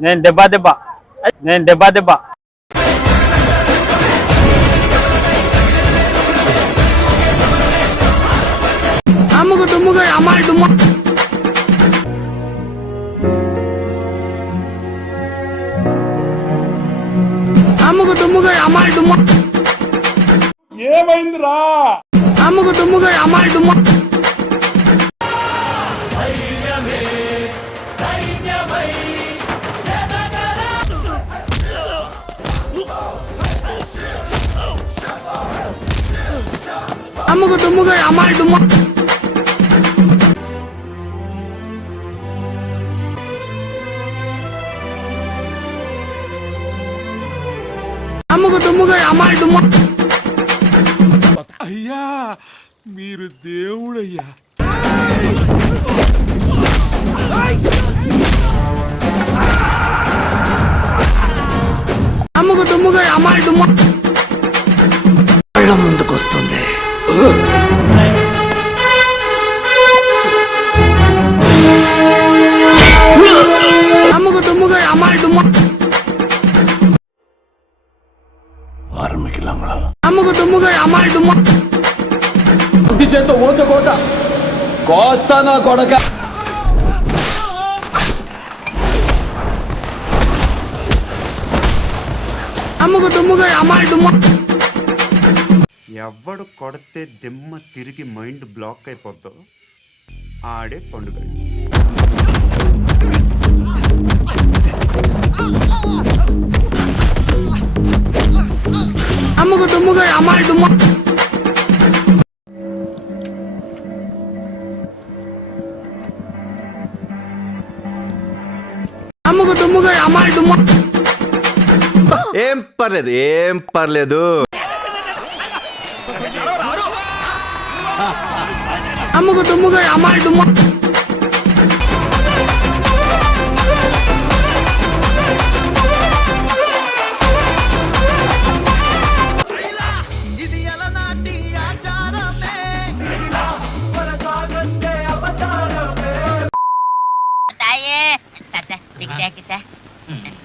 నేను దెబ్బ దెబ్బ నేను దెబ్బ దెబ్బ అమ్ముకు తుమ్ముగా అమ్మాయి తుమ్మ అమ్ముకు తుమ్ముగా అమ్మాయి తుమ్మ ఏమైందిరా? అమ్ముకు తుమ్ముగా అమ్మాయి తుమ్మ అమ్ముకు తుమ్ముగా అమ్మాయి తుమ్మ అమ్ముకు తుమ్ముగా అమ్మాయి తుమ్మ అయ్యా మీరు దేవుడయ్యా. అమ్ముకు తుమ్ముగా అమ్మాయి తుమ్మ కళ్ళ ముందుకొస్తుంది. అమ్ముకు తుమ్ముగా అమ్మాయి తుమ్మ అమ్ముకు తుమ్ముగా అమ్మాయి తుమ్మ ఇంటి చేత ఊచకోత కోస్తా నా కొడక. అమ్ముకు తుమ్ముగా అమ్మాయి తుమ్మ ఎవడు కొడితే దిమ్మ తిరిగి మైండ్ బ్లాక్ అయిపోద్దో ఆడే పండుగ. అమ్ముకు తుమ్ముగా అమ్మాయి తుమ్మ అమ్ముకు తుమ్ముగా అమ్మాయి తుమ్మ ఏం పర్లేదు అమ్ముకు తుమ్ముగా అమ్మాయి తుమ్మ Sir, big thank you, sir.